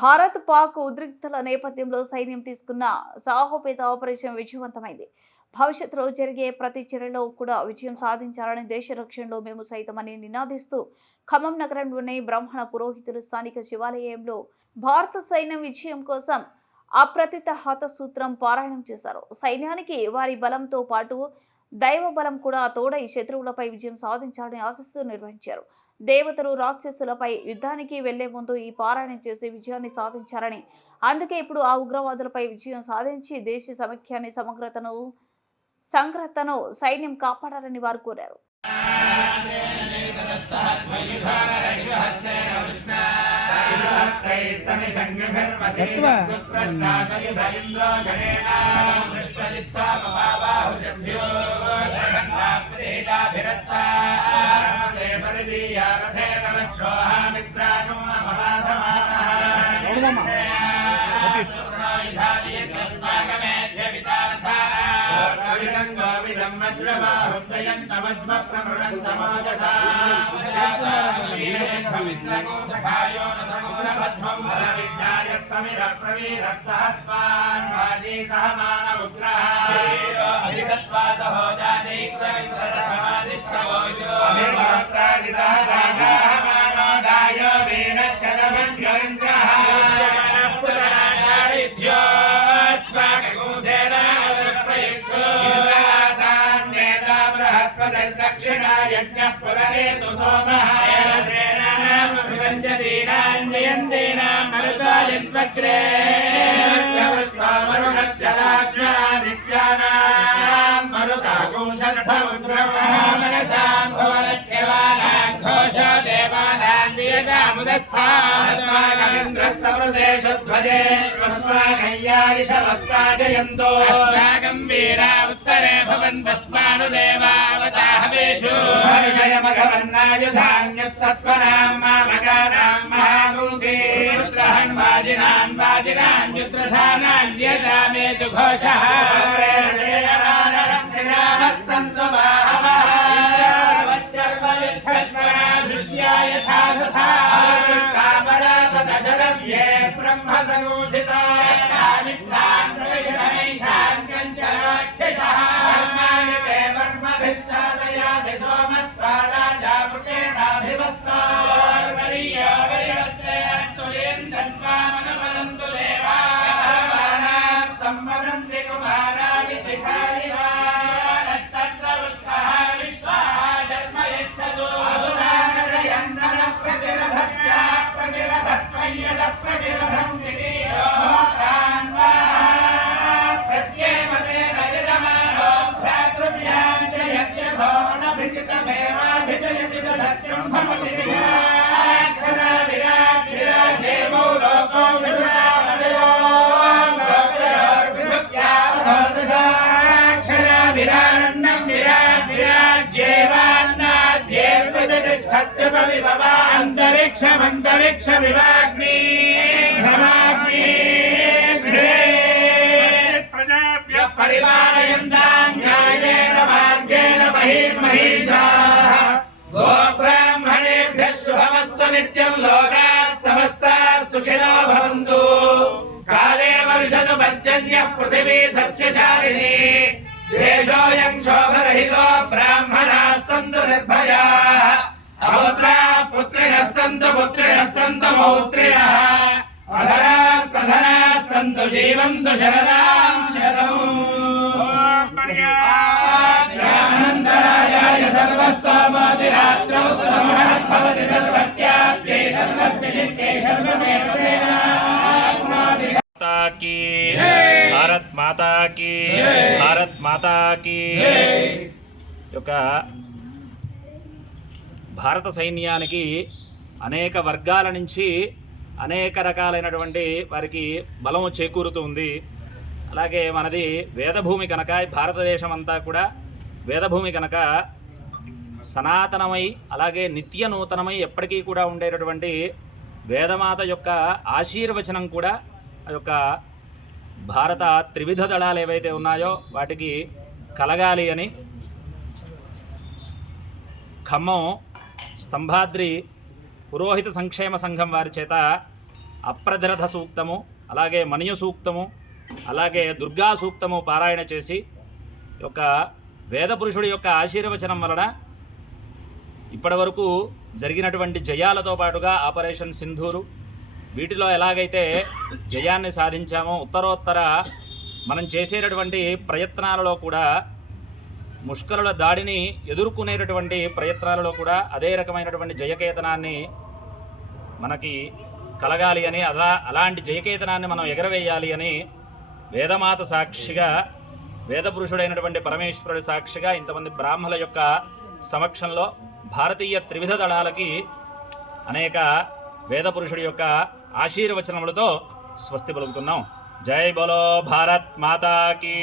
భారత్ పాక్ ఉద్రిక్తల నేపథ్యంలో సైన్యం తీసుకున్న సాహోపేత ఆపరేషన్ విజయవంతమైంది. భవిష్యత్తులో జరిగే ప్రతి చర్యలో కూడా విజయం సాధించాలని దేశ రక్షణలో మేము సైతమని నినాదిస్తూ ఖమ్మం నగరంలోని బ్రాహ్మణ పురోహితులు స్థానిక శివాలయంలో భారత సైన్యం విజయం కోసం అప్రతిత హత సూత్రం పారాయణం చేశారు. సైన్యానికి వారి బలంతో పాటు దైవ బలం కూడా తోడై శత్రువులపై విజయం సాధించాలని ఆశిస్తూ నిర్వహించారు. దేవతలు రాక్షసులపై యుద్ధానికి వెళ్లే ముందు ఈ పారాయణం చేసి విజయాన్ని సాధించారని, అందుకే ఇప్పుడు ఆ ఉగ్రవాదులపై విజయం సాధించి దేశ సమైక్యాన్ని సంగ్రహతను సైన్యం కాపాడాలని వారు కోరారు. दक्षिणा यज्ञ पुरनेतु सोमः जयन्तीनां मरुतायन्वग्रे वरुणस्य राज्ञादित्यानां मरुतागोषद्धमुद्रमः मनसां भुवनच्छिवानां घोषो देवानां नियतामुदस्थास्माकमिन्द्रः समृदेशध्वजे स्वस्माकय्यायिषवस्ता जयन्तो अस्माकं वीरा उत्तरे भवन् भस्मानुदेवावताहवेषु हर्षयमघवन्नायुधान्युत्सत्त्वनां मामकानां महागुंसी रुद्रहन् वाजिनां युद्रधानां व्यजामेतु घोषः प्रेरणेयमानरस्थिरामः सन्तु बाहवः सर्वयुद्धत्वना दृश्या यथा तथा अवसृष्टापरापदशरव्ये ब्रह्मसंगूषिता सामित्रान् प्रविशतमैषान् कञ्चराक्षसः कर्माणि ते वर्मभिश्चादयामि सोमस्त्वा राजा मृतेनाभिवस्ता वरीयस्ते अस्तुलेन्दन्त्वा मनवदन्तु देवाः प्रमाणाः सम्वदन्ति कुमारा विशिखारिवा नस्तत्र वृत्तः विश्वाः शर्म यच्छतु असुरानदयन्नन प्रतिरथस्य प्रतिरथत्वय्यद प्रतिरथन्ति अंतरिक्ष विवाग्नि प्रजाभ्य परिपालयन्तां न्यायेन मार्गेण बहिर्महीषाः गोब्राह्मणेभ्यः शुभमस्तु नित्यं लोकाः समस्ताः सुखिनो भवन्तु काले वर्षतु पर्जन्यः पृथिवी सस्यशालिनी देशोऽयं क्षोभरहितो ब्राह्मणाः सन्तु निर्भयाः अपुत्राः पुत्रिणः सन्तु पौत्रिणः अधराः सधनाः सन्तु जीवन्तु शरदां शतम् आनन्दरायाय सर्वस्तोमोतिरात्रौ उत्तमः भवति सर्वस्याप्त्यै सर्वस्य नित्यै सर्वमेव की भारत माता की भारत माता की యొక్క భారత సైన్యానికి అనేక వర్గాల నుంచి అనేక రకాలైనటువంటి వారికి బలం చేకూరుతుంది. అలాగే మనది వేదభూమి కనుక భారతదేశం అంతా కూడా వేదభూమి కనుక సనాతనమై అలాగే నిత్య నూతనమై ఎప్పటికీ కూడా ఉండేటటువంటి వేదమాత యొక్క ఆశీర్వచనం కూడా ఆ యొక్క భారత త్రివిధ దళాలు ఏవైతే ఉన్నాయో వాటికి కలగాలి అని ఖమ్మం స్తంభాద్రి పురోహిత సంక్షేమ సంఘం వారి చేత అప్రదరథ సూక్తము, అలాగే మణియు సూక్తము, అలాగే దుర్గా సూక్తము పారాయణ చేసి యొక్క వేద పురుషుడి యొక్క ఆశీర్వచనం వలన ఇప్పటి వరకు జరిగినటువంటి జయాలతో పాటుగా ఆపరేషన్ సింధూరు వీటిలో ఎలాగైతే జయాన్ని సాధించామో ఉత్తరోత్తర మనం చేసేటటువంటి ప్రయత్నాలలో కూడా ముష్కరుల దాడిని ఎదుర్కొనేటటువంటి ప్రయత్నాలలో కూడా అదే రకమైనటువంటి జయకేతనాన్ని మనకి కలగాలి అని అలాంటి జయకేతనాన్ని మనం ఎగరవేయాలి అని వేదమాత సాక్షిగా వేదపురుషుడైనటువంటి పరమేశ్వరుడి సాక్షిగా ఇంతమంది బ్రాహ్మణుల యొక్క సమక్షంలో భారతీయ త్రివిధ దళాలకి అనేక వేదపురుషుడి యొక్క ఆశీర్వచనములతో స్వస్తి పలుకుతున్నాం. జై బలో భారత్ మాతాకి.